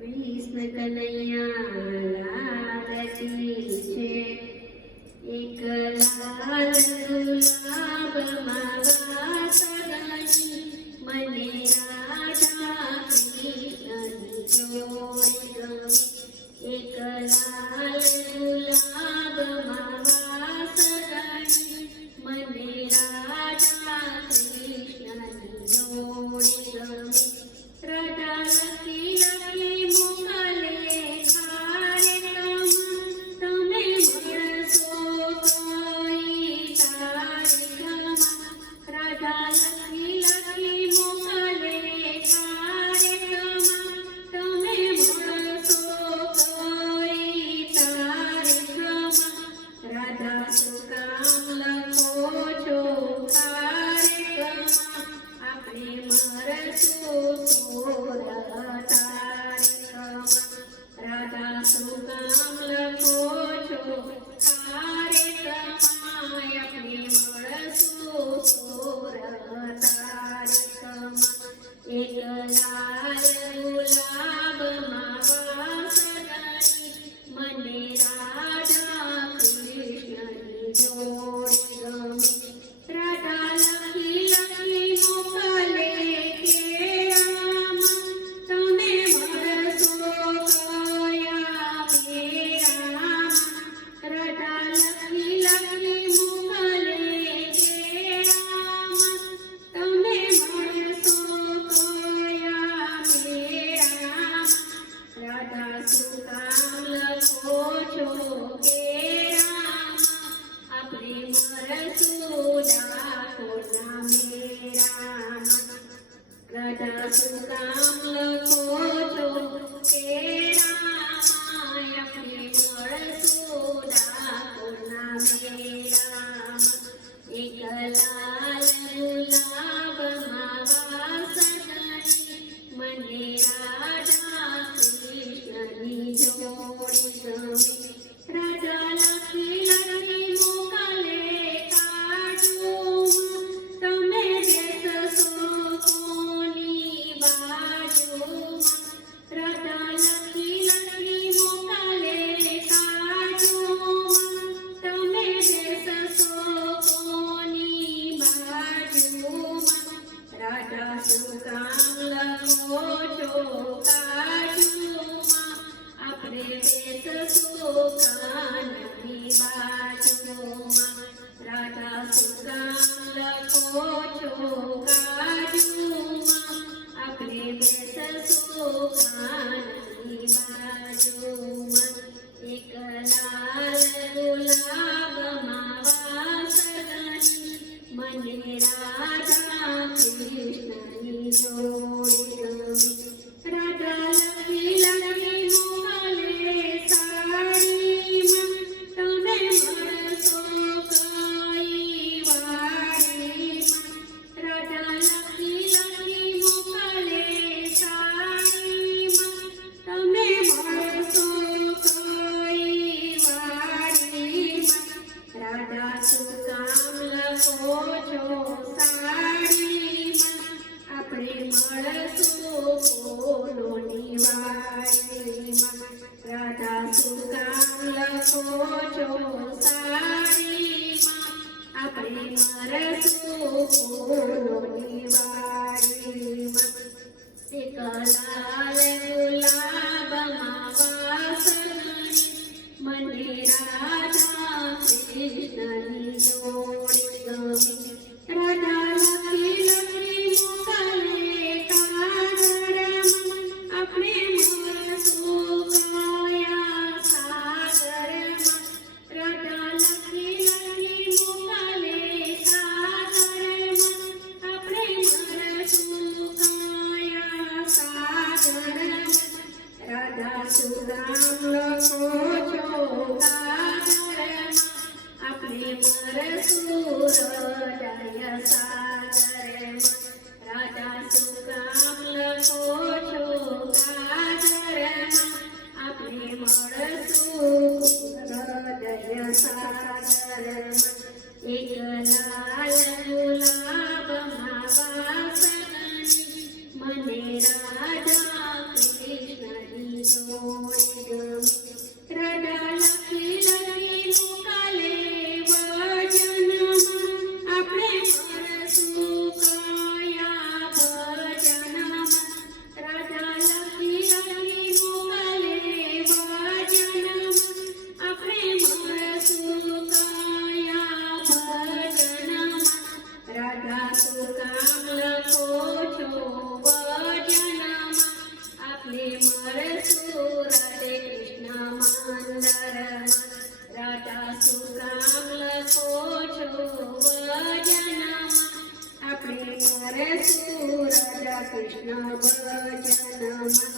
કૃષ્ણ કનૈયા લાલ કી છે. એક લાલ ગુલાબમાં વાસણી મને રાધા કૃષ્ણની જોડી ગમી. એક લાલ ગુલાબમાં વાસણી મને રાધા કૃષ્ણની જોડી ગમી. રાધા લખી લખી મોકલે કાર્યક્રમમાં તમે મળશો કોઈ તારીખમાં. રાધા લખી લખી મોકલે કાર્યક્રમમાં તમે મળશો કોઈ તારીખમાં. રાધા શું કામ લખો છો કાર્યક્રમમાં આપણે મરશું રાધા શું કામ લખો છો કાર્યક્રમમાં આપણે મળશું તારીખમાં. એક લાલ ગુલાબમાં વાસણી મને રાધા કૃષ્ણની જોડી ગમી. રાધા લખી લખી મોકલે રાધા શું કામ લખો છો કેરામાં આપણે મળશું ડાકોરના મેળામાં. એક લાલ ગુલાબમાં વાસણી મને રાધા કૃષ્ણની જોડી ગમી. રાધા લખી લખી મોકલે કાજુમાં તમે બેસશો કોની બાજુમાં. રાધા લખી લખી મોકલે કાજુમાં તમે બેસશો કોની બાજુમાં. રાધા શું કામ લખો છો કાજુમાં આપણે બેસશો કાનની બાજુમાં. રાધા શું કામ લખો છો કાજુમાં આપણે બેસશો કાનની બાજુમાં. એક લાલ ગુલાબમાં વાસણી મને રાધા કૃષ્ણની જોડી ગમી. રાધા લખી લખી મોકલે સાડીમાં તમે મળશો કઈ વાડીમાં. રાધા લખી લખી મોકલે સાડીમાં તમે મળશો કઈ વાડીમાં. રાધા શું કામ લખો છો સાડીમાં આપણે મળશું ફૂલોની વાડીમાં. રાધા શું કામ લખો છો સાડીમાં આપણે મળશું ફૂલોની વાડીમાં. એક લાલ ગુલાબમાં વાસણી મને રાધા કૃષ્ણની જોડી ગમી. રાધા લખી લખી મોકલે કાગળમાં આપણે મળશું કયા સાગરમાં. રાધા લખી લખી મોકલે કાગળમાં આપણે મળશું કયા સાગરમાં. રાધા શું કામ લખો છો કાગળમાં આપણે મળશું હૃદય સાગરમાં. રાધા શું કામ લખો છો કાગળમાં આપણે મળશું હૃદય સાગરમાં. એક લાલ ગુલાબમાં વાસણી મને રાધા કૃષ્ણની મરશું રાધે કૃષ્ણ મંદરમાં રાધા સુકામ લખો છો ભજનમાં આપણે મરશું રાધા કૃષ્ણ ભજનમાં